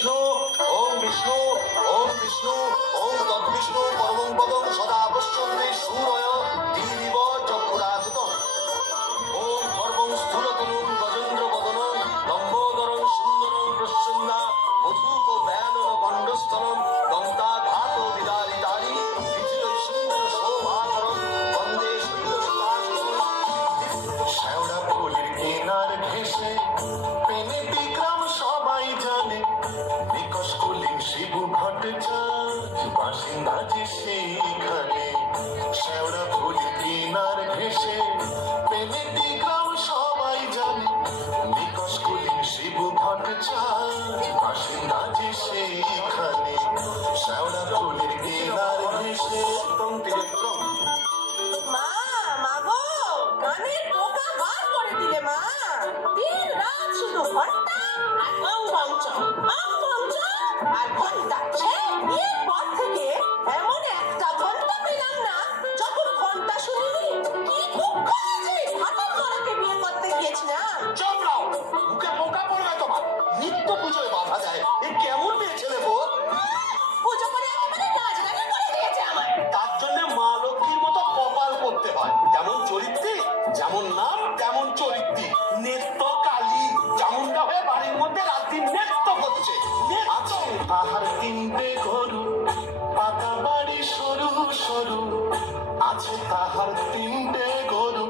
विष्णु ओम विष्णु ओम तद्विष्णु परमं पदं सदा पश्यन्ति सूरय दिविव चक्षुराततम् ओम पर्वं स्थूलतनुं गजेन्द्र वदनं लंबोदरं सुन्दरं प्रसन्ना मधुप बैनन गण्डस्थलं गङ्गाघातो विदारितानि विजय सुन्दर शोभाकरं वन्दे শ্যাওড়া ফুলের কিনার ঘেঁষে পেনে বিক্রম সবাই জানে নিকশ কুলিন শিবু ভট্টাচার্য বাসিন্দা যে সেইখানে শ্যাওড়া ফুলের কিনার ঘেঁষে পেনে বিক্রম সবাই জানে নিকশ কুলিন শিবু ভট্টাচার্য বাসিন্দা যে সেইখানে শ্যাওড়া ফুলের কিনার ঘেঁষে তন্ত্রী বিক্রম মা মাগো কানের পোকা বার করে দিলে মা দিন রাত শুধু ঘন্টা আর আর ঘন্টা সে বিয়ের পর থেকে এমন একটা ঘন্টা পেলাম না যখন ঘন্টা শুনিনি কি দুঃখ আছে হাতের মরাকে বিয়ে করতে গিয়েছিলাম চমড়াও মুখে পোকা পড়বে তোমার নিত্য পুজোয় বাধা যায় এ কেমন মেয়ে ছেলে গো পুজো করে একেবারে রাজরানি করে দিয়েছে আমার তার জন্য মা লক্ষ্মীর মতো কপাল করতে হয় যেমন চরিত্রী যেমন নাম তেমন চরিত্রী নেত্য কালী যেমনটা হয়ে বাড়ির মধ্যে রাত্রি নেত্য করছে আছে তাহার তিনটে গরু পাকা বাড়ি সরু সরু আছে তাহার তিনটে গরু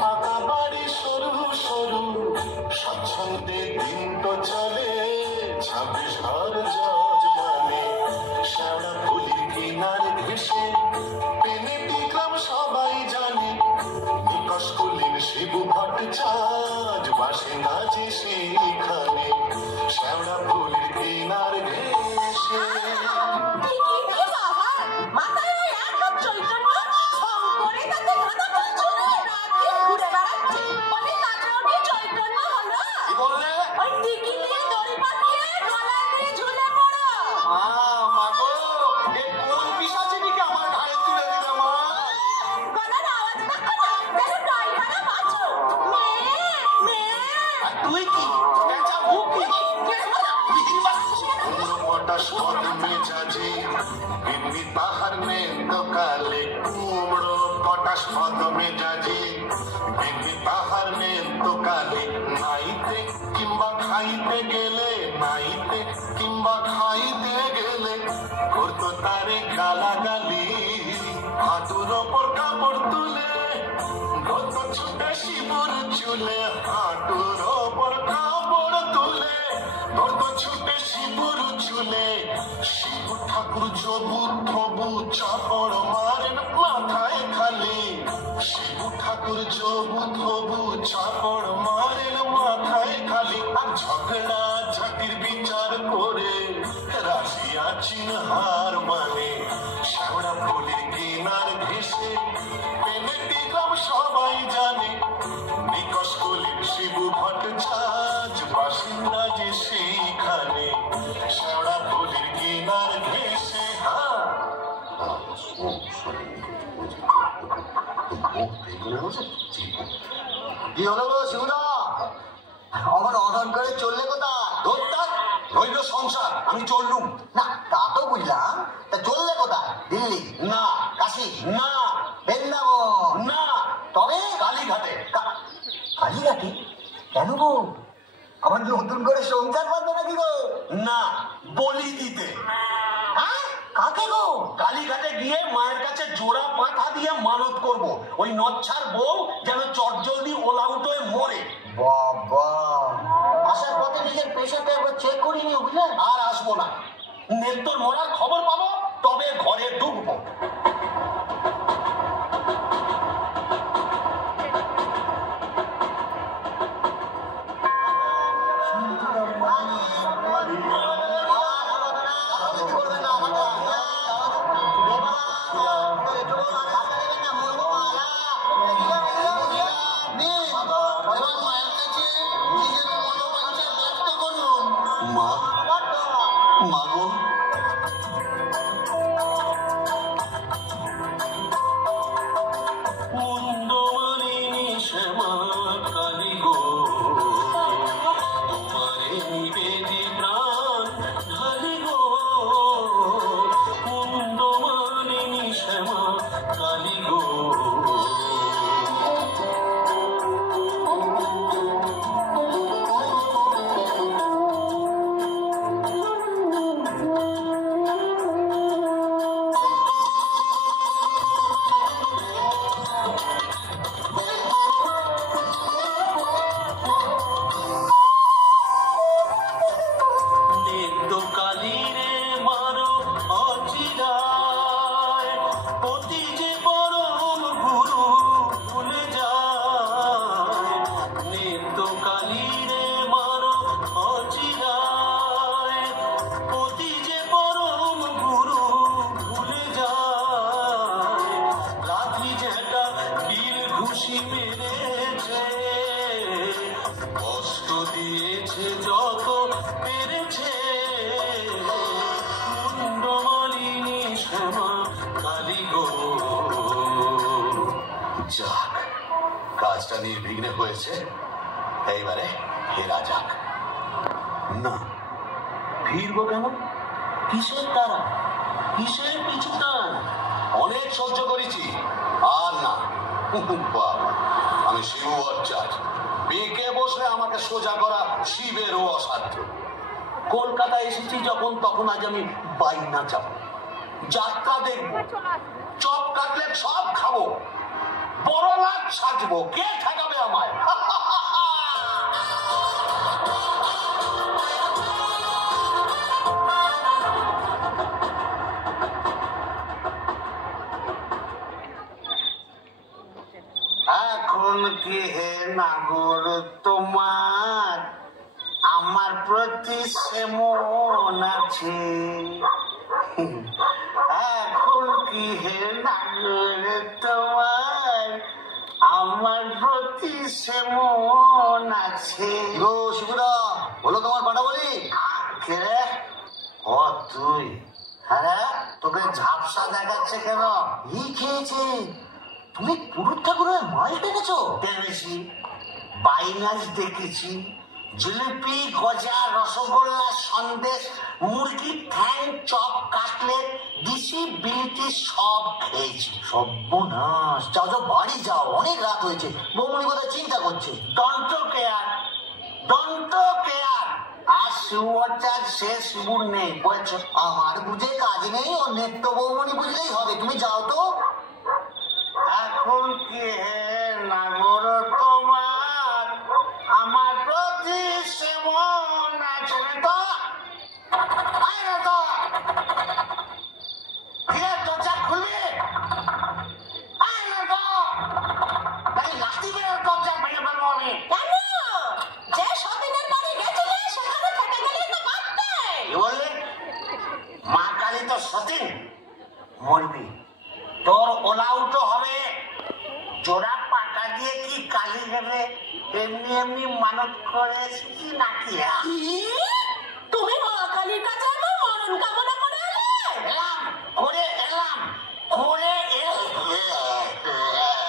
পাকা বাড়ি সরু সরু স্বচ্ছন্দে দিন তো চলে 26 ঘর যজমানে শ্যাওড়া ফুলের কিনার ঘেঁষে পেনে বিক্রম সবাই জানে নিকশ কুলিন শিবু ভট্টাচার্য বাসিন্দা যে সেইখানে শ্যাওড়া ফুলের কিনার ঘেঁষে মাথায় ওই এক হাত চৈতন্য শঙ্করে তাতে গাঁদা ফুল ঝুলে রাতে ঘুরে বেড়াচ্ছে বলে তাকেও কি চৈতন্য হলো কি বললে ওই টিকি দিয়ে দড়ি পাকিয়ে গলায় দিয়ে ঝুলে পড়ো মা গো এ কোন পিশাচিনীকে আমার ঘাড়ে তুলে দিল মা গলার আওয়াজ দেখো না যেন ড্রাইভারা বাঁচো আর তুই কি পেঁচা মুখ পটাশ কত মেজাজে বিন্নি তাহার নেন্দ কালে কুমড়ো পটাশ কত মেজাজে বিন্নি তাহার নেন্দ কালে নাইতে কিংবা খাইতে গেলে নাইতে কিংবা খাইতে গেলে করতো তারে গালাগালি হাঁটুর ওপর কাপড় তুলে কত ছুটে শিবুর চুলে হাঁটুর ওপর কাপড় তুলে কত ছুটে শিবুর চুলে শিব ঠাকুর জবু থবু চাপড় মারেন মাথায় খালি শিব ঠাকুর জবু থবু চাপড় মারেন মাথায় খালি আর ঝগড়া ঝাঁটির বিচার করে রাশিয়া চিনহার মানে শ্যাওড়া ফুলের কিনার ঘেঁষে পেনে বিক্রম সবাই জানে নিকশ কুলিন শিবু ভট্টাচার্য বাসিন্দা যে সেইখানে শ্যাওড়া ফুলের কিনার ঘেঁষে কি হলো গো শিবুদা আমার অনন করে চললে কোথায় রইল সংসার আমি চললুম না তা তো বুঝলাম তা চললে কোথায় দিল্লি না কাশি না বৃন্দাবন না তবে কালীঘাটে কালীঘাটে কেন গো আমার নতুন করে সংসার বাঁধবে নাকি গো না বলি দিতে হ্যাঁ কাকে গো কালীঘাটে গিয়ে মায়ের কাছে জোড়া পাঁঠা দিয়ে মানত করব ওই নচ্ছার বউ যেন চটজলদি ওলাউট হয়ে মরে বাবা আসার পথে নিজের পেশাটা একবার চেক করিনি বুঝলে আর আসবো না নেত্তর মরার খবর পাবো তবে ঘরে ঢুকবো মাগো কাজটা নির্বিঘ্নে হয়েছে, এইবারে ফেরা যাক। না, ফিরবো কেন? কিসের তারা, কিসের পিছু টান? অনেক সহ্য করেছি, আর না। বাবা, আমি শিব ভট্টাচার্য, বেঁকে বসলে আমাকে সোজা করা শিবেরও অসাধ্য। কলকাতায় এসেছি যখন, তখন আজ আমি বাইনা যাব, যাত্রা দেখবো, চপ কাটলেট সব খাবো, বড় লাট সাজবো, কে ঠেকাবে আমায়? এখন কি হে নাগর তোমার আমার প্রতি সেমন আছে? এখন কি হে নাগর তোমার আমার প্রতি সেমন আছে? গো শিবুদা, বলো তোমার পাটা বলি। কে রে? ও তুই? হ্যাঁ, তোকে ঝাপসা দেখাচ্ছে কেন? এই খেয়েছে, তুমি পুরুষ ঠাকুরের মাল টেনেছো? টেনেছি, বাইনাচ দেখেছি, জিলিপি, গজা, রসগোল্লা, সন্দেশ, মুরগি ঠ্যাং, চপ, কাটলেট, দিশি, বিলিতি সব খেয়েছি। সর্বনাশ, যাও যাও বাড়ি যাও, অনেক রাত হয়েছে। বৌমনি কোথায় চিন্তা করছে। দন্ত কেয়ার, দন্ত কেয়ার। আর শিবচার শেষ গুণ নেই, বলছো? আমার বুঝে কাজ নেই, ও নেত্য বৌমনি বুঝলেই হবে। তুমি যাও তো। এখন কি হে নাগর তোমার আমার প্রতি সেমন আছে? তো আরে তো দরজা খুলবি? আরে তো লাঠি মেরে দরজা ভেঙে ফেলবো আমি। কেন? যে সতীনের বাড়ি গেছিলে সেখানে থেকে গেলেই তো পারতে। কি বললি? মা কালী তো সতীন, মরবি, তোর ওলাউটো হবে। জোড়া পাকা দিয়ে কি কালী নেবে? এমনি এমনি মানত করে এসেছি নাকি? তুমি মা কালীর কাছে আমার মরণ কামনা করে এলে? এলাম করে এলাম করে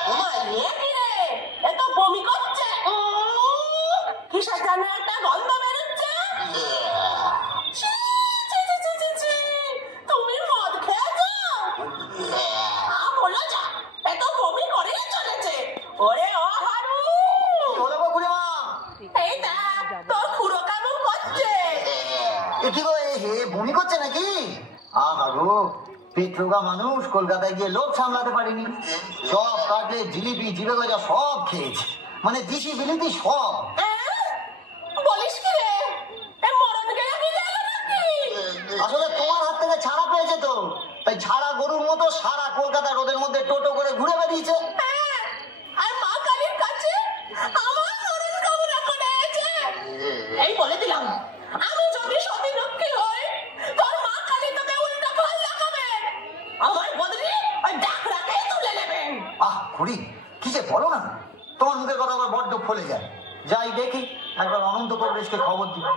ওমা, এ কি রে? এ তো বমি করছে। কিসের যেন একটা গন্ধ বেরোচ্ছে। ছি, ছি, ছি, ছি, ছি, ছি। তুমি মদ খেয়েছো? বলো যা, এ তো বমি করেই চলেছে। ওরে ও হারু, বলো গো বুড়িমা। এই দেখ তোর খুড়ো কেমন করছে। এ কি গো, হে বমি করছে নাকি? আহা গো, পিঠরোগা মানুষ, কলকাতায় গিয়ে লোক সামলাতে পারিনি। সব কাটলে, জিলিপি, জিবে গজা সব খেয়েছে, মানে দিশি বিলিতি সব। বলিস কি রে? এ মরণ গেলে কি গেল নাকি? আসলে তোমার হাত থেকে ছাড়া পেয়েছে তো, তাই ছাড়া গরুর মতো সারা কলকাতা রোদের মধ্যে টোটো করে ঘুরে বেরিয়েছে। আর মা কালীর কাছে আমার মরণ কামনা করে এসেছে। এই বলে দিলাম, আমি যদি সতী লক্ষ্মী হই, তোর মা কালী তোকে উল্টো ফল লাগাবে। আমার বদলে ওই ডাকরাকে তুলে নেবেন। আহ খুড়ি, কি যে বলো না, তোমার মুখের কথা আবার বড্ড ফলে যায়। যাই দেখি, একবার অনন্ত কংগ্রেসকে খবর দিই।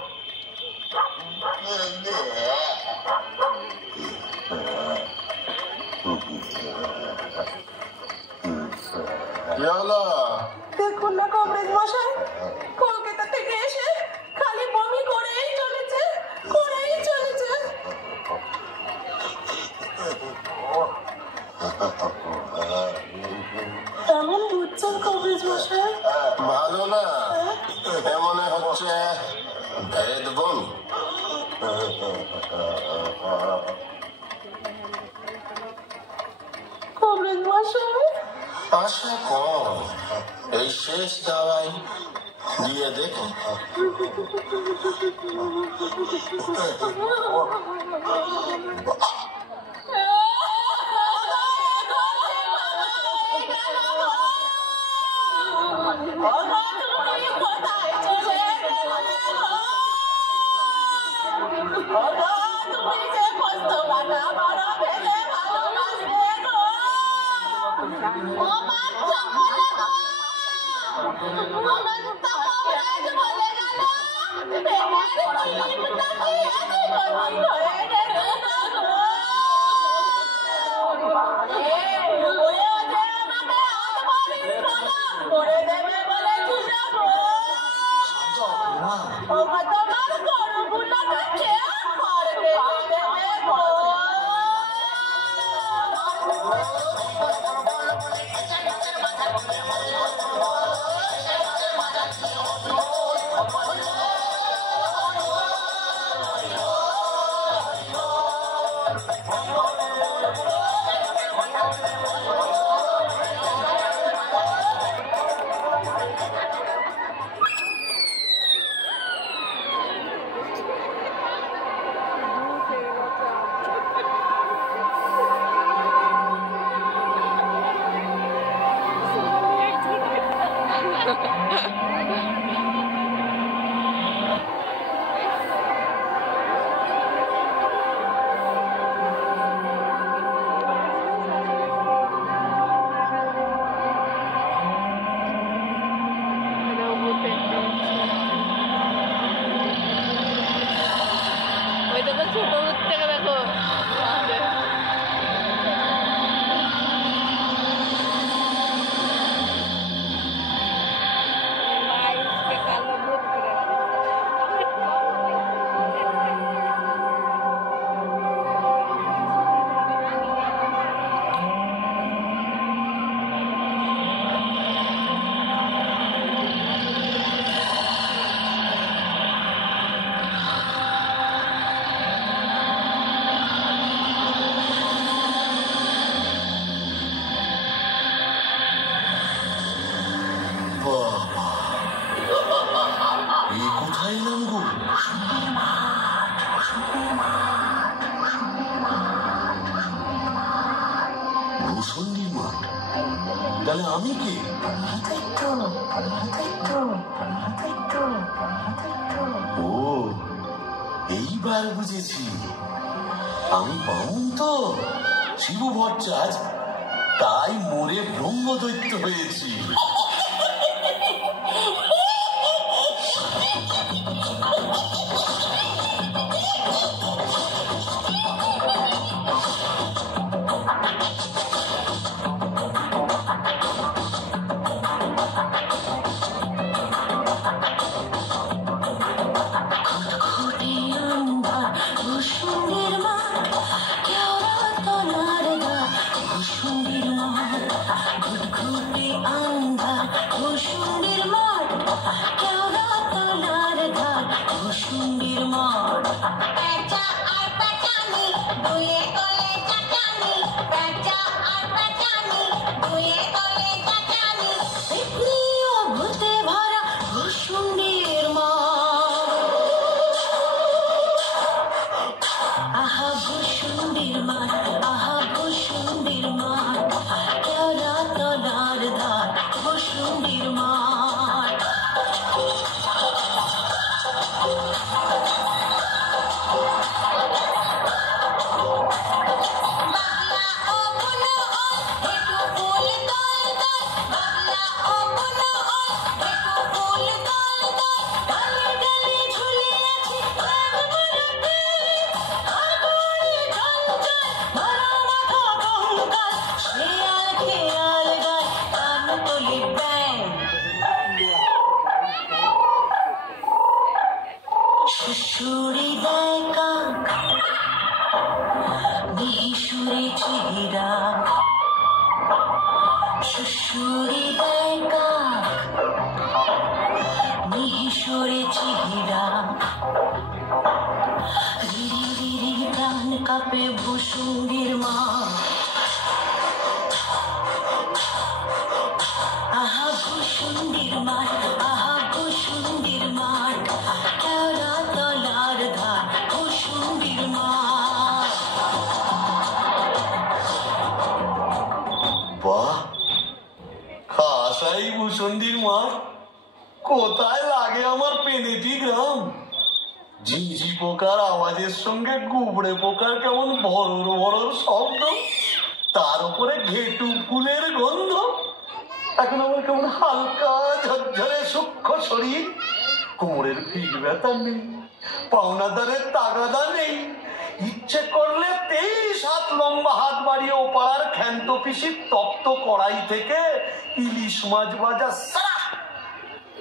দেখুন না কংগ্রেস মশাই, কলকাতা থেকে এসে খালি বমি করেই চলেছে, করেই চলেছে। কেমন বুঝছেন কংগ্রেস মশাই? ভালো না, এমন হচ্ছে ভেদ বোন। কংগ্রেস মশাই, আশা কম, এই শেষ দাওয়াই দিয়ে দেখি। করে দেবে তাহলে আমি কি? ও, এইবার বুঝেছি, আমি বামুন তো, শিবু ভট্টাচ, তাই মরে ব্রহ্মদৈত্য হয়েছি। কোথায় লাগে আমার পেনেটি গ্রাম? ঝিঝি পোকার আওয়াজের সঙ্গে গুবড়ে পোকার কেমন ভরর ভরর শব্দ, তার উপরে ঘেটু ফুলের গন্ধ। এখন আমার কেমন হালকা ঝরঝরে সূক্ষ্ম শরীর, কোমরের ফিট ব্যথা নেই, পাওনাদারের তাগাদা নেই, ইচ্ছে করলে 23 হাত লম্বা হাত বাড়িয়ে ওপাড়ার ক্ষান্ত পিসির তপ্ত কড়াই থেকে ইলিশ মাছ ভাজা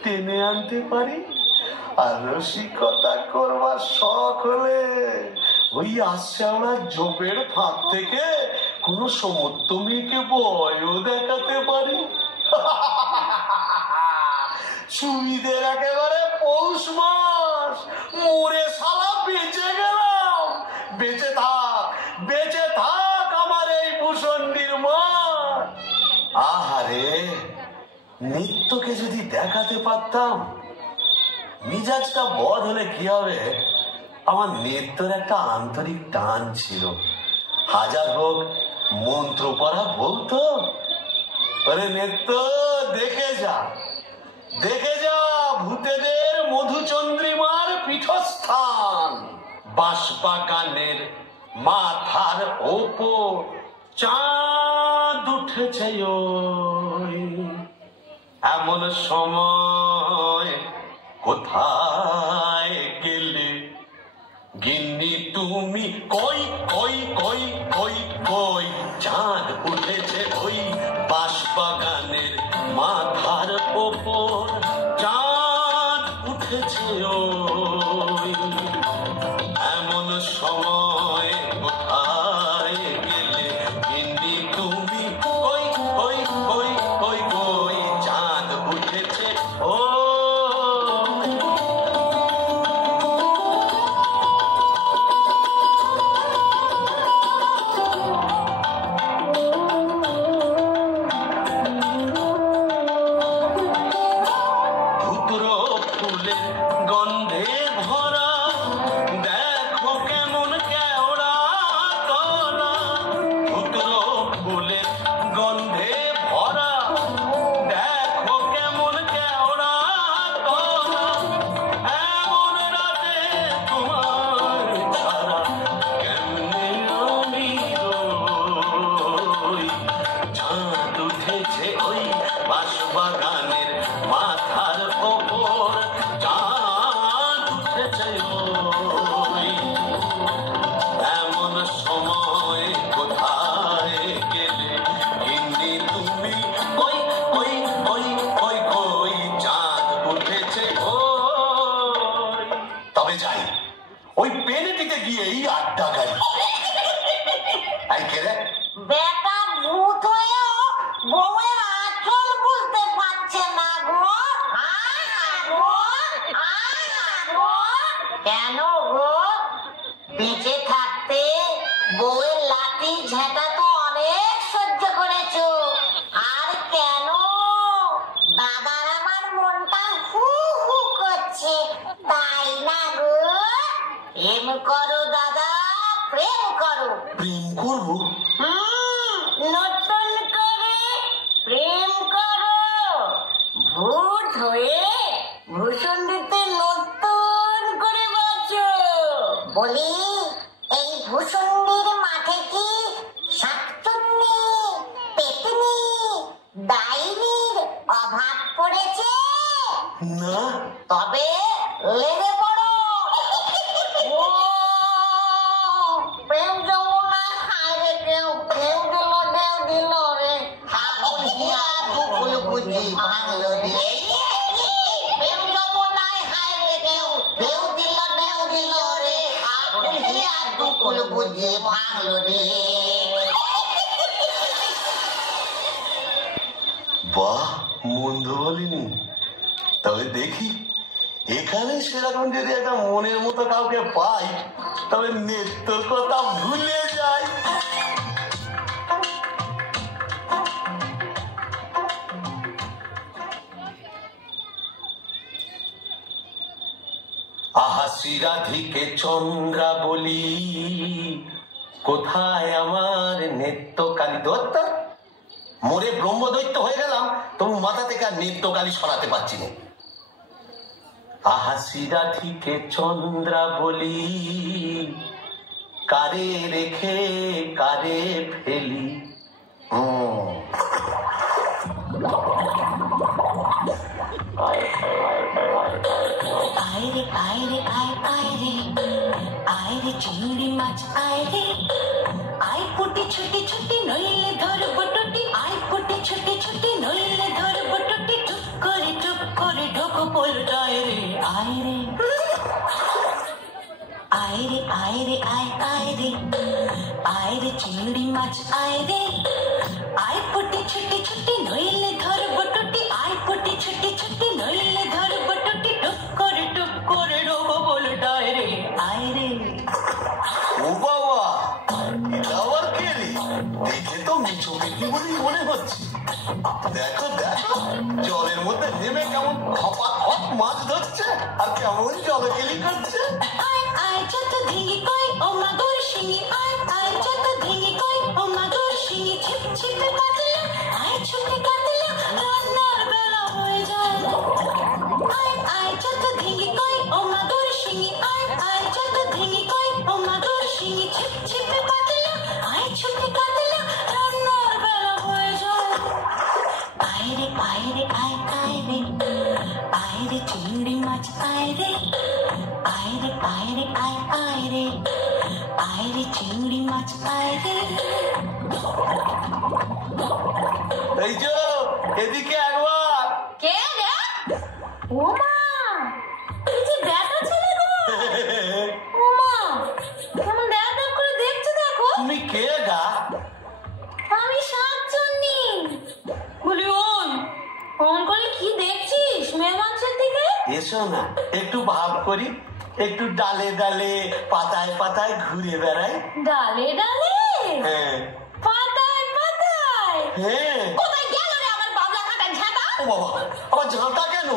টেনে আনতে পারি। আর রসিকতা করবার শখ হলে ওই আশ্যাওড়া ঝোপের ফাঁক থেকে কোন সমর্থ মেয়েকে ভয়ও দেখাতে পারি। সুবিধের একেবারে পৌষ মাস, মরে শালা বেঁচে গেলাম। বেঁচে থাক আমার এই ভূষণ্ডির মা। আহারে, নিত্যকে যদি দেখাতে পারতাম। মিজাজটা বদ হলে কি হবে, আমার নিত্যর একটা আন্তরিক টান ছিল। হাজার হোক মন্ত্র পড়া বলতো, ওরে নিত্য দেখে যা, দেখে যা ভূতেদের মধুচন্দ্রিমার পীঠস্থান। বাঁশবাগানের মাথার ওপর চাঁদ উঠেছে ওই, এমন সময় কোথায় গেলে গিন্নি তুমি? কই কই কই কই কই, চাঁদ উঠেছে ওই বাঁশবাগানের মাথার ওপর, চাঁদ উঠেছে ওই, এমন সময় কোথায় গেলে গিন্নি তুমি? কই কই কই কই কই, চাঁদ উঠেছে ওই। গন্ধে ভরা দেখো কেমন কেওড়া তলা, ধুতরো ফুলের গন্ধে ভরা দেখো কেমন কেওড়া তলা, এমন রাতে তোমার ছাড়া কেমনে আমি রই, চাঁদ উঠেছে ওই বাঁশবাগানের মাথার ওপর, চাঁদ উঠেছে ওই, এমন সময় কোথায় গেলে গিন্নি তুমি? কই কই কই কই কই, চাঁদ উঠেছে ওই। তবে যাই ওই পেনেটিতে গিয়েই আড্ডা গাড়ি। এই কে রে? বেটা ভূত হয়েও বউয়ের আঁচল বুঝতে পারছে না গো। কেন গো? বেঁচে থাকতে বউয়ের লাঠি ঝেঁটা তো অনেক সহ্য করেছো, আর কেন? দাদার আমার মনটা হু হু করছে, তাই না গো? প্রেম করো দাদা, প্রেম করো। প্রেম করবো? নতুন করে প্রেম করো, ভূত হয়ে ভূষণ দিতে নতুন করে বাঁচো। বলি, এই ভূষণের মাঠে কি শাকচুন্নি, পেতনি, ডাইনির অভাব পড়েছে? না। তবে লেগে পড়ো। ও প্রেম যমুনায় হায়রে কেউ কেউ দিল দেও দিল রে, আগুন হিয়া দুকুল বুঝি ভাঙলো রে। প্রেম যমুনায় হায়রে কেউ কেউ দিল দেও দিল রে, আগুন হিয়া দুকুল বুঝি ভাঙলো রে। বাহ, মন্দ বলিনি। তবে দেখি এখানে সেরকম যদি একটা মনের মতো কাউকে পাই, তবে নেত্রর কথা ভুলে যাই। আহা শ্রীরাধিকে চন্দ্রা বলি, কোথায় আমার নেত্রকালী? দত্ত মোরে ব্রহ্মদৈত্য হয়ে গেলাম, তবু মাথা থেকে আর নেত্রকালী সরাতে পারছি না। আহা শ্রীরাধিকে চন্দ্রা বলি, কারে রেখে কারে ফেলি। আয়রে আয়রে আয় আয়রে, আয়রে চিংড়ি মাছ আয়রে, আয় পুটি ছুটি ছুটি নইলে ধরবো টুটি, আয় পুটি ছুটি ছুটি নইলে ধরবো টুটি, টুক করে ঢোকো পোলটায় রে। আয়রে আয়রে আয়রে আয় আয়রে, আয়রে চিংড়ি মাছ আয়রে, আয় পুটি ছুটি ছুটি নইলে ধরবো টুটি, আয় পুটি ছুটি ছুটি নইলে ধরবো টুটি, টুক করে ঢোকো পোলটায় রে। আয়রে ও বাবা, এটা আবার কে রে? দেখে তো মিঠু মিঠু বলেই মনে হচ্ছে। দেখো দেখো, জলের মধ্যে নেমে কেমন খপা খপ মাছ ধরছে, আর কেমন জলকেলি করছে। আয় আয় যত ধিঙ্গি কই ও মাগুর শিঙি, আয় আয় যত ধিঙ্গি কই ও মাগুর শিঙি, ছিপ ছিপে কাটলে আয় ছুটে কাটলে রান্নার বেলা হয়ে যায়। আয় রে চিংড়ি মাছ আয় রে। এই যে এদিকে একবার। কে রে? ও মা, এই যে ব্যাটা ছেলে গো। ও মা, কেমন ব্যাটা করে দেখছে দেখো। তুমি কে গা? আমি শাকচুন্নি। বলি ওই, ফোন করে কি দেখছিস মেয়ে মানুষের দিকে? এসো না একটু ভাব করি, একটু ডালে ডালে পাতায় পাতায় ঘুরে বেড়াই। ডালে ডালে? হ্যাঁ। পাতায় পাতায়? হ্যাঁ। কোথায় গেল রে আমার বাবলা খাটা ঝাঁটা? ও বাবা, আবার ঝাঁটা কেন?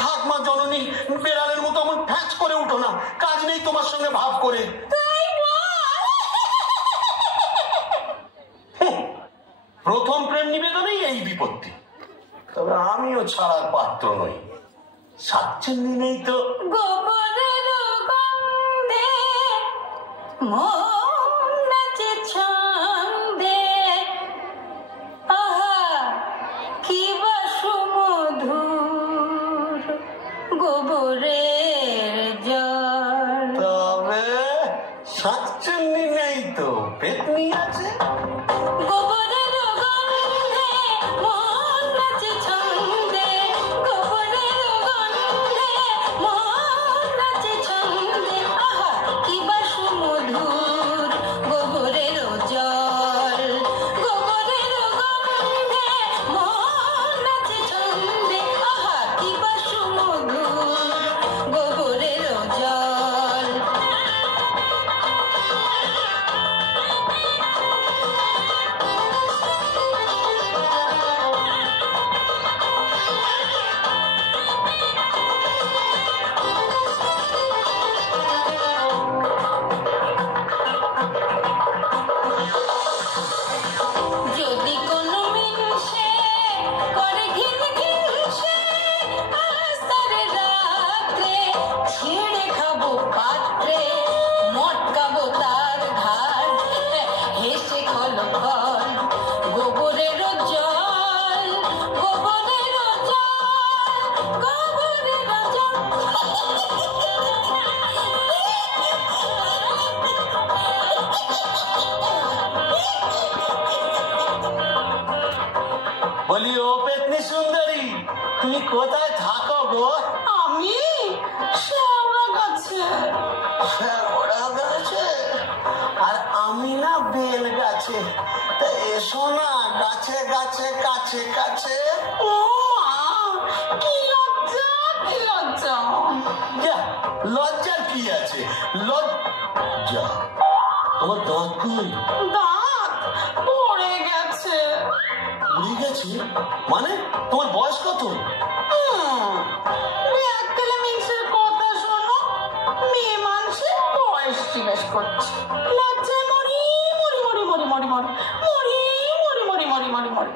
থাক মা জননী, বেড়ালের মতো আমার ফ্যাচ করে উঠো না, কাজ নেই তোমার সঙ্গে ভাব করে। তাই বল। প্রথম প্রেম নিবেদনেই এই বিপত্তি। তবে আমিও ছাড়ার পাত্র নই। শাকচুন্নি নেই তো। গোবরের গন্ধে মন নাচে ছন্দে, আহা কি বা সুমধুর গোবরের জল। তবে শাকচুন্নি নেই তো, পেতনি আছে। গোবরের গন্ধে মন নাচে ছন্দে, গোবরের গন্ধে মন নাচে ছন্দে, আহা কি বা সুমধুর গোবরের জল। গোবরের গন্ধে মন নাচে ছন্দে, আহা কি বা সুমধুর গোবরের জল। যদি কোনো মিনসে করে ঘিন ঘিনসে, আস্তারে রাত্রে ছিঁড়ে খাবো পাত্রে, মটকাবো তার ঘাট, হেসে খলখল গোবরের জল। গোবরের জল, গোবরের জল। বলি ও পেতনি সুন্দরী, তুমি কোথায় থাকো গো? আমি শ্যাওড়া গাছে। শ্যাওড়া গাছে? আর আমি না বেল গাছে। তা এসো না গাছে গাছে কাছে কাছে। ও মা, কি লজ্জা কি লজ্জা। যা, লজ্জার কি আছে? লজ্জা? তোমার দাঁত কই? দাঁত পড়ে গেছে। উড়ে গেছে? মানে তোমার বয়স কত? ব্যাককেলে মিন্সের কথা শোনো, মেয়ে মানুষের বয়স জিজ্ঞেস করছে। লজ্জায় মরি মরি মরি মরি মরি মরি মরি মরি মরি মরি মরি মরি।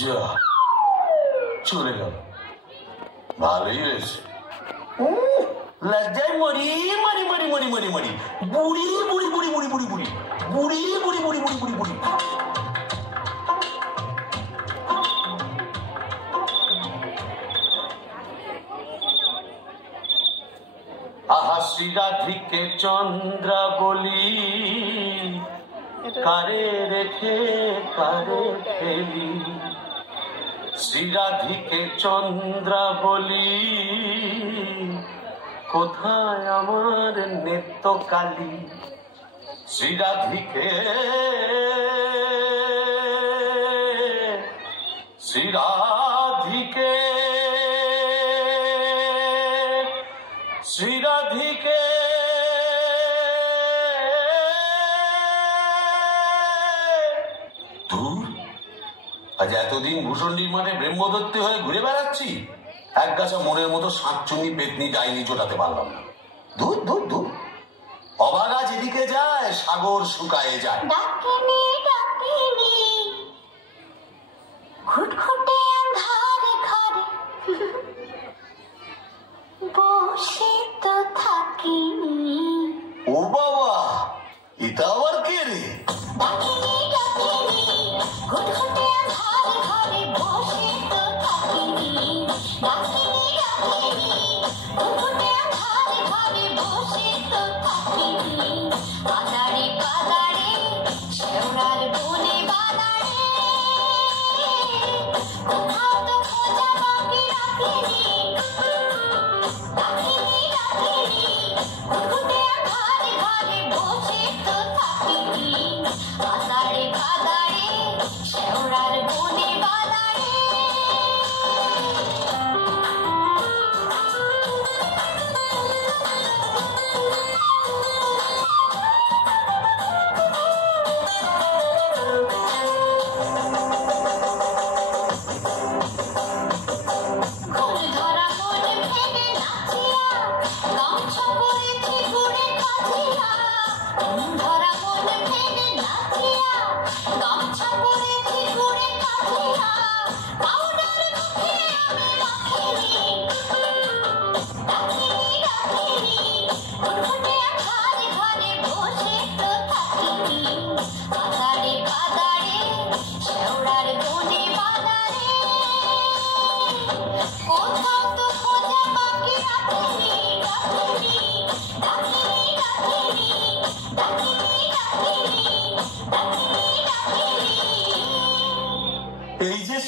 যা, চলে গেল। ভালোই হয়েছে। লজ্জায় মরি মরি মরি মরি মরি মরি বুড়ি বুড়ি বুড়ি বুড়ি বুড়ি বুড়ি বুড়ি বুড়ি বুড়ি বুড়ি বুড়ি বুড়ি। আহা শ্রীরাধিকে চন্দ্র বলি, কারে রেখে কারে ফেলি। শ্রীরাধিকে চন্দ্র বলি, কোথায় আমার নেত্য কালী। শ্রীরাধিকে শ্রীরাধিকে শ্রীরাধিকে দূর, আজ এতদিন ভূষণ নির্মাণে ব্রহ্মদত্তি হয়ে ঘুরে বেড়াচ্ছি, এক গাছা মনের মতো শাকচুন্নি পেতনি ডাইনি জোটাতে পারলাম না। দূর দূর দূর, অবাগা যেদিকে যায় সাগর শুকায়ে যায়। ডাকিনি ডাকিনি ঘুটঘুটে আন্ধারে ঘরে বসে তো থাকিনি। ও বাবা, এটা আবার কে রে? ডাকিনি ডাকিনি ঘুটঘুটে আন্ধারে ঘরে বসে তো থাকিনি। ডাকিনি ডাকিনি ঘুটঘুটে আন্ধারে ঘরে বসে তো থাকিনি।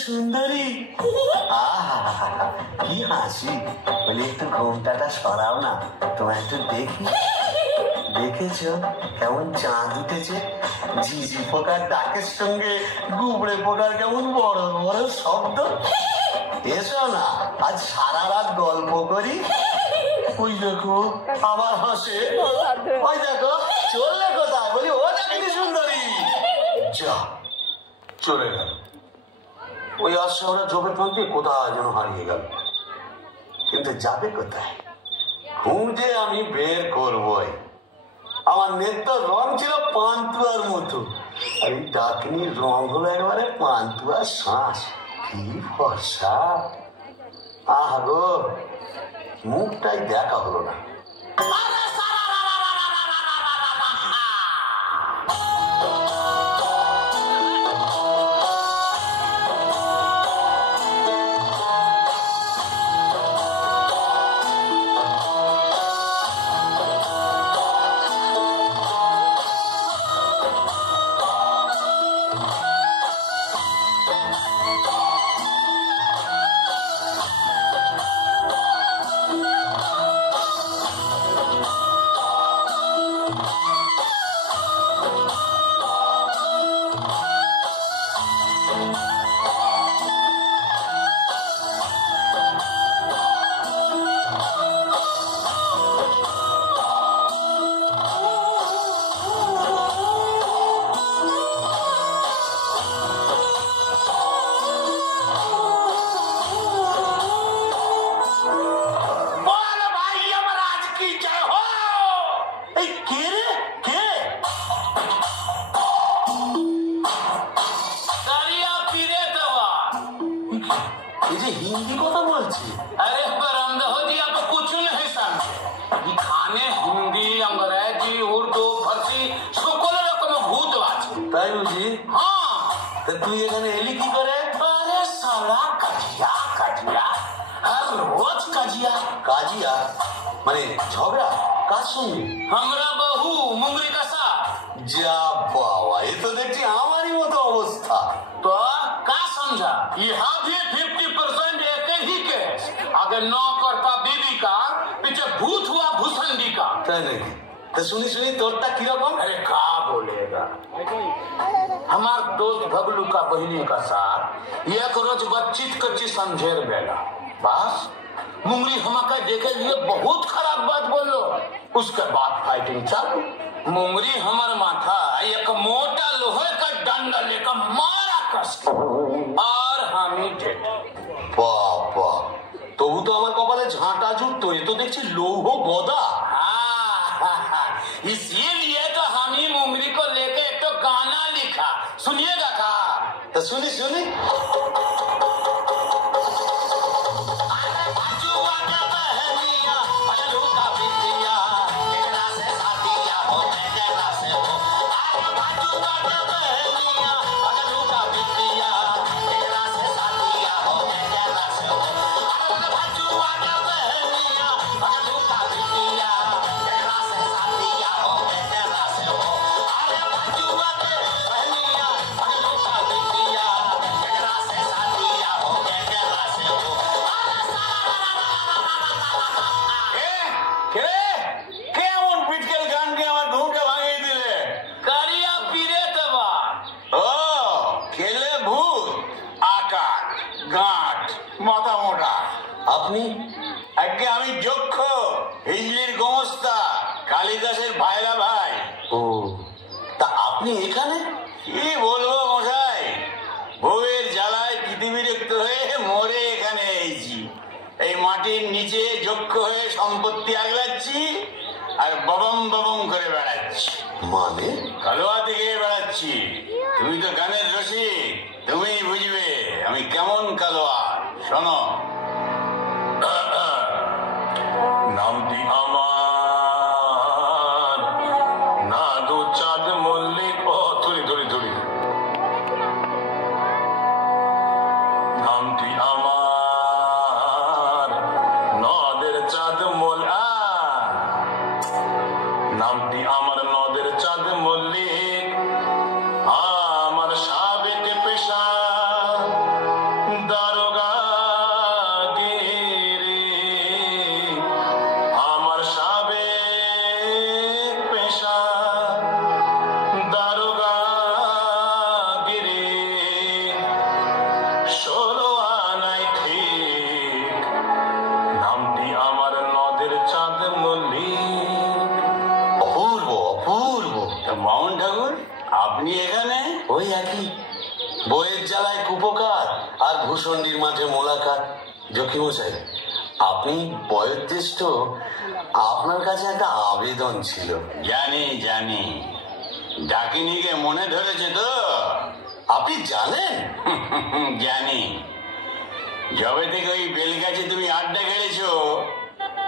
সুন্দরী, আহা কি হাসি। বলি একটু ঘোমটাটা সরাও না, তোমায় একটু দেখি। দেখেছো কেমন চাঁদ উঠেছে? ঝিঝি পোকার ডাকের সঙ্গে গুবড়ে পোকার কেমন বড় বড় শব্দ। এসো না আজ সারা রাত গল্প করি। ওই দেখো আবার হাসে। ওই দেখো চললে কোথায়? বলি ও দেখিনি সুন্দরী। যা চলে গেল। ওই আসছে ওরা জবে পৌঁছে কোথায় যেন হারিয়ে গেল। কিন্তু যাবে কোথায়? খুঁজে আমি বের করবই। আমার নেত্র রং ছিল পান্তুয়ার মতো, আর এই ডাকিনীর রং হলো একেবারে পান্তুয়ার শ্বাস। কি ফর্সা! আহ গো, মুখটাই দেখা হলো না। हिंदी কথা বলছি। अरे पर हो जी आप कुछ नहीं समझे। ये खाने हिंदी अंग्रेजी उर्दू फारसी সকল রকম ভূত আছে। তাই বুঝি? হ্যাঁ। তা তুই এখানে এলি কি করে? अरे साला कजिया कजिया हर रोज कजिया। কাজিয়া মানে ঝগড়া? কার সঙ্গে? हमरा बहू मुंगरी का साथ। যা বাবা, এ তো দেখছি আমারই মতো অবস্থা। तो का समझा? यहाँ भी 50% एक ही केस। अगर नौ करता बीबी का पीछे भूत हुआ भूसंडी का। তাই নাকি? তা শুনি শুনি তোরটা কিরকম? अरे का बोलेगा? हमार दोस्त भगलू का बहिनी का साथ एक रोज बातचीत कच्ची समझेर बेला बस मुंगरी हमका देखे लिए बहुत खराब बात बोलो। उसके बाद फाइटिंग चालू। मुंगरी हमार माथा एक मोटा लोहे का डंडा लेकर मारा कस और हम ही थे। বাবা, তবু তো আমার কপালে ঝাঁটা জুটতো। এ তো দেখছি লৌহ গদা। इसीलिए तो हम ही मुंगरी को लेके एक तो गाना लिखा, सुनिएगा का? তা শুনি শুনি। আপনি? আগে আমি যক্ষ হিজলির গোমস্তা কালিদাসের ভাইরা ভাই। ও, তা আপনি এখানে? কি বলবো মশাই, বউয়ের জ্বালায় পৃথিবীরক্ত হয়ে মরে এখানে এসেছি। এই মাটির নিচে যক্ষ হয়ে সম্পত্তি আগলাচ্ছি আর ববম ববম করে বেড়াচ্ছি। মানে? কালোয়া থেকে বেড়াচ্ছি। তুমি তো গানের রসিক, তুমিই বুঝবে আমি কেমন কালোয়া। শোনো, নামটি আমার না দু চাঁদ মল্লিক। ও ধরি ধরি ধরি। নামটি আমার নদের চাঁদ নামটি আমার নদের চাঁদ মল্লিক। আমার সাবেক পেশা বামন ঠাকুর, আপনি এখানে? ওই একই বইয়ের জ্বালায় কুপকার আর ভূষণ্ডির মাঝে মোলাকাত। জকিমশাই, আপনি বয়োজ্যেষ্ঠ, আপনার কাছে একটা আবেদন ছিল। জানি জানি, ডাকিনিকে মনে ধরেছে তো? আপনি জানেন? জানি। যবে থেকে ওই বেলগাছে তুমি আড্ডা খেলেছো,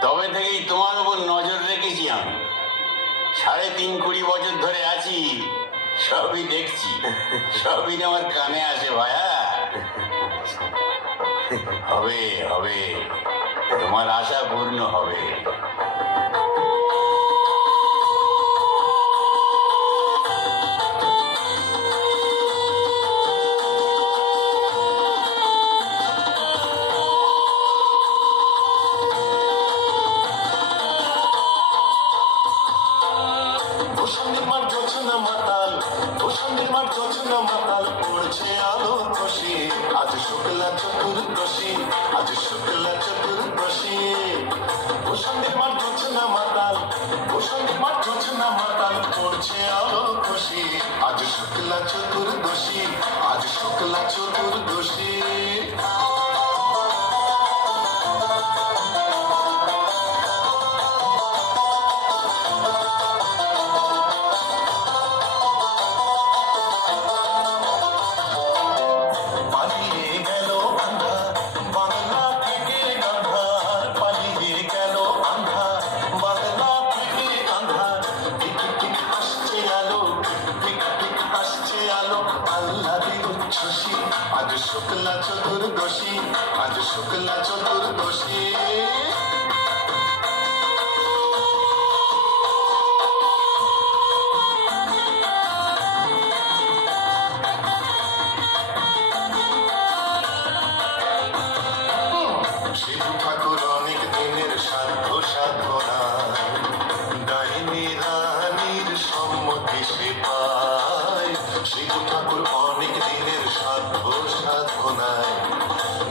তবে থেকেই তোমার উপর নজর রেখেছি আমি। ৩.৫ বছর ধরে আছি, সবই দেখছি, সবই আমার কানে আসে ভাইয়া। হবে হবে, তোমার আশা পূর্ণ হবে। পড়ছে আলো খুশি, আজ শুক্লা চতুর্দশী, আজ শুক্লা চতুর্দশী। বসন্তের মাঠ জোছনা মাতাল, বসন্তের মাঠ জোছনা মাতাল, পড়ছে আলো খুশি, আজ শুক্লা চতুর্দশী, আজ শুক্লা চতুর্দশী। আজ শুক্লা চতুর্দশী, আজ শুক্লা চতুর্দশী। শিব ঠাকুর অনেক দিনের সাধ্য সাধনা, ডাইনি রানীর সম্মতি সে পায়। শিব ঠাকুর অনেক দিনের সাধ্য সাধনায়,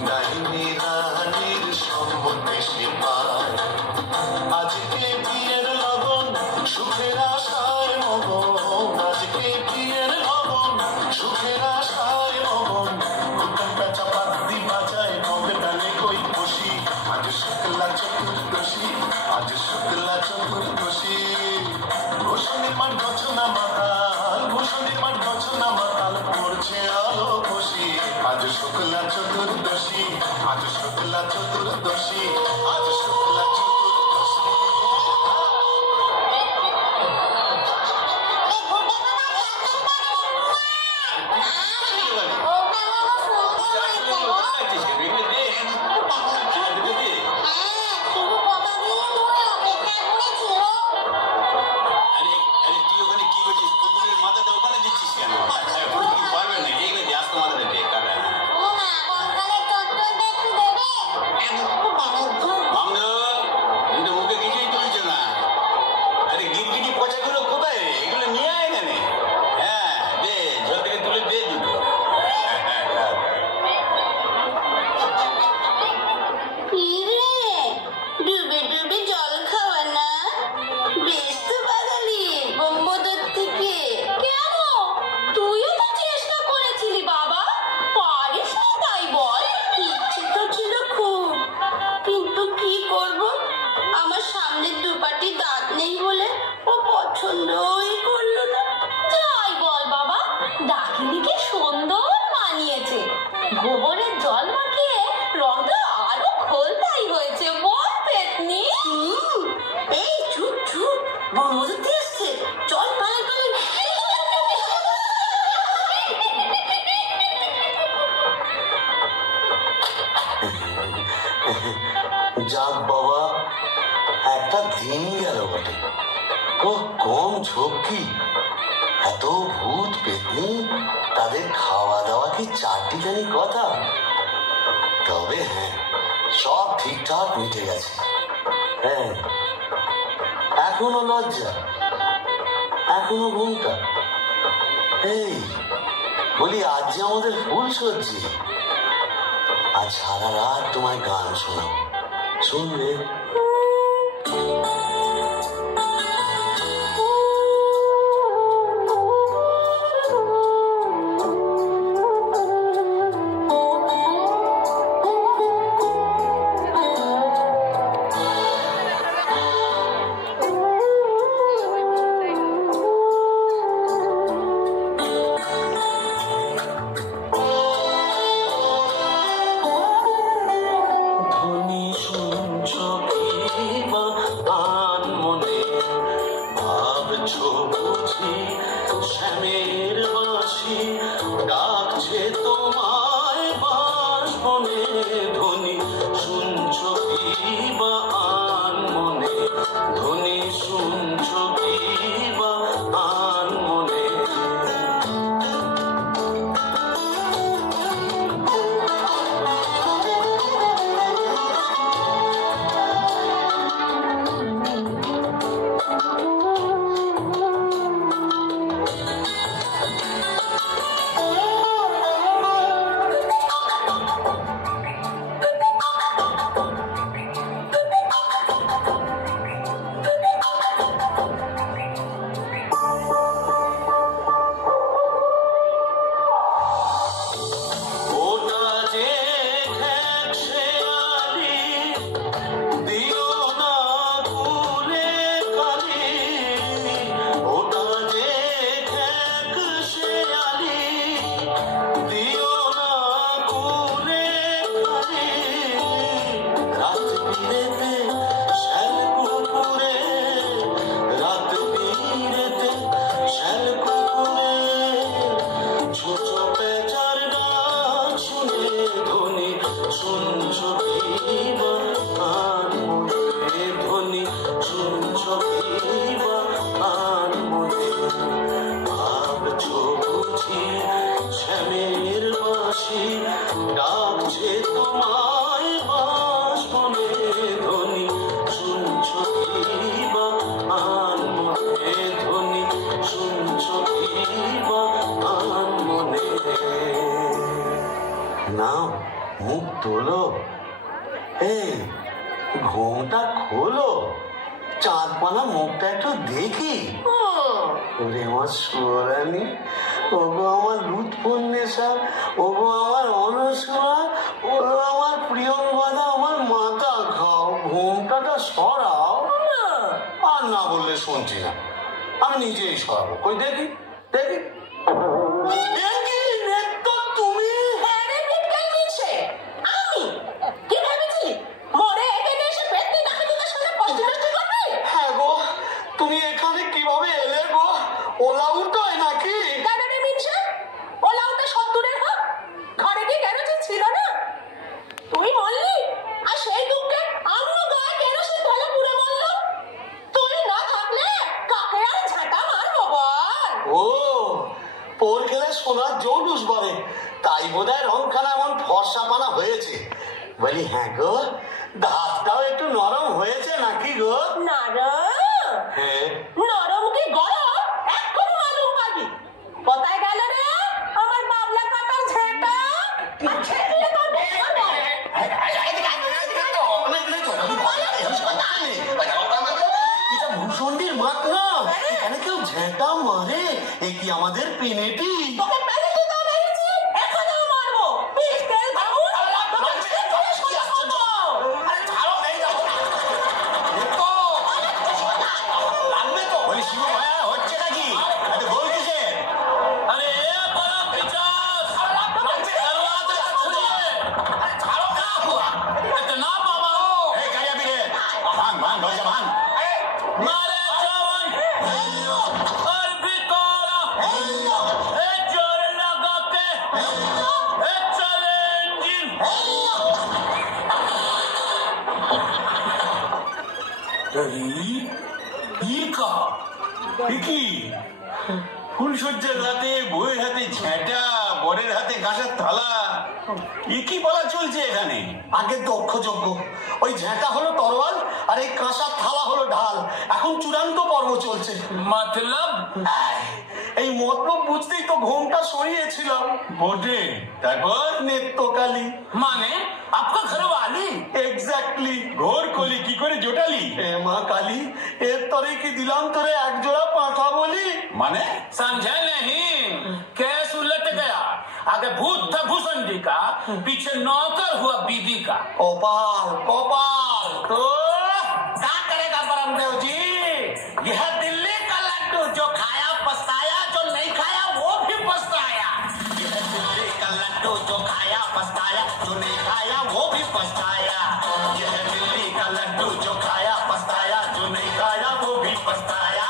ডাইনি রানীর সম্মতি সে পায়। আজকে বিয়ের লগন, সুখের আশায় মগন, আজকে বিয়ের লগন, সুখের আশায় মগন। কুটুমটা চাপাতি বাজায়, মগে ডালে কই বসি, আজ শুক্লা চতুর্দশী, আজ শুক্লা চতুর্দশী। ভূষণের মাঠ গছনা মাতাল, ভূষণের মাঠ গছনা মাতাল, পড়ছে আলো খুশি, আজ শুক্লা চতুর্দশী, আজ শুক্লা চতুর্দশী, আজ শুক্লা চতুর্দশী। গোবরের জল মাখিয়ে রংটা আরো খোলতাই হয়েছে, বল পেতনি। এই চুপ চুপ, বনমধুতি এসছে, চল পালে পালে। যাক বাবা, একটা দিন গেল বটে। ও কম ঝক্কি, এত ভূত পেতনি, তাদের খাওয়া দাওয়া কি চারটিখানি কথা? তবে হ্যাঁ, সব ঠিকঠাক মিটে গেছে। হ্যাঁ, এখনো লজ্জা, এখনো ঘুমটা। এই বলি, আজ যে আমাদের ফুল সজ্জি, আজ সারা রাত তোমায় গান শোনাবো, শুনবে? বুঝি শ্যামের বাঁশি ডাকছে তোমায় বাঁশবনে ধ্বনি শুনছো কি বা আনমনে ধ্বনি শুনছো কি বা আনমনে ডাকছে তোমায় বাঁশবনে ধ্বনি শুনছো কি বা আনমনে ধ্বনি শুনছো কি বা আনমনে নাও মুখ তোলো এই ঘুমটা খোলো চাঁদপানা মুখটা একটু দেখি ওরে আমার সুরানি ওগো আমার লুৎফুন্নেসা ওগো আমার অনসুরা ওগো আমার প্রিয়ঙ্গদা আমার মাথা খাও ঘুমটাটা সরাও আর না বললে শুনছি না আমি নিজেই সরাবো কই দেখি দেখি তুমি আমি কি ভেবেছি মরে এখানে এসে পেটনি নাকি তোদের সাথে পস্তি করবে হ্যাঁ গো তুমি এখানে কিভাবে এলে গো ওলা উঠোয় নাকি গাড়ি মিনছে ওলা উঠে সত্তরের হোক ঘরে কি গ্যারেজে ছিল না তুই বললি আর সেই দুঃখে আমিও গায়ে কেরোসিন ঢেলে পুড়ে বললো তুই না থাকলে কাকে আর ঝাঁটা মারবো বল ও পোল খেলে সোনার জৌলুস বলে তাই বোধহয় রংখানা এমন ফর্সা পানা হয়েছে বলি হ্যাঁ গো দাঁতটাও একটু নরম হয়েছে নাকি গো নরম হ্যাঁ নরম কি গরম এক্ষুনি মালুম পাবি কোথায় গেল রে আমার বাবলা কাটার ঝেঁটা আর ছেড়ে তো দেখো এটা ভূষণ্ডির মাঠ না এখানে কেউ ঝেঁটা মারে এ কি আমাদের পেনেটি তোকে পেলেতে দাও মেরেছি এখানেও মারবো পিস্টেল ভাঙুন তোকে ছেড়ে শোনাবো লাগবে তো বলি শিবু ভাইয়া হচ্ছে নাকি গোল কিসে अरे ये बड़ा पिचास दरवाजे को खोलिए क्या हुआ इतना बाबा हो ए काया बिरे भाग भाग दरवाजा भाग मारे जवान और भी कोरा ए जोर लगा के ए चले इंजन কি ফুলসজ্জার রাতে বউয়ের হাতে ঝেঁটা বরের হাতে কাঁসার থালা কি বলা চলছে এখানে আগে দক্ষযজ্ঞ ওই ঝেঁটা হলো তরোয়াল আর এই কাঁসার থালা হলো ঢাল এখন চূড়ান্ত পর্ব চলছে मतलब এই মতলব বুঝতেই তো ঘুমটা সরিয়েছিলাম বটে তারপর নেত্রকালী माने आपका घर वाली এক্স্যাক্টলি ঘোর কলি কি করে জোটালি এ মা কালী এর তরে কি দিলাম তোরে এক জোড়া পাঁঠা বলি माने समझे नहीं केस उलट गया आगे भूत था भूषण जी का पीछे नौकर हुआ बीबी का कपाल कपाल तो क्या करेगा परमदेव जी यह दिल्ली का लड्डू जो खाया पछताया जो नहीं खाया वो भी पछताया यह दिल्ली का लड्डू जो खाया पछताया जो नहीं खाया वो भी पछताया यह दिल्ली का लड्डू जो खाया पछताया जो नहीं खाया वो भी पछताया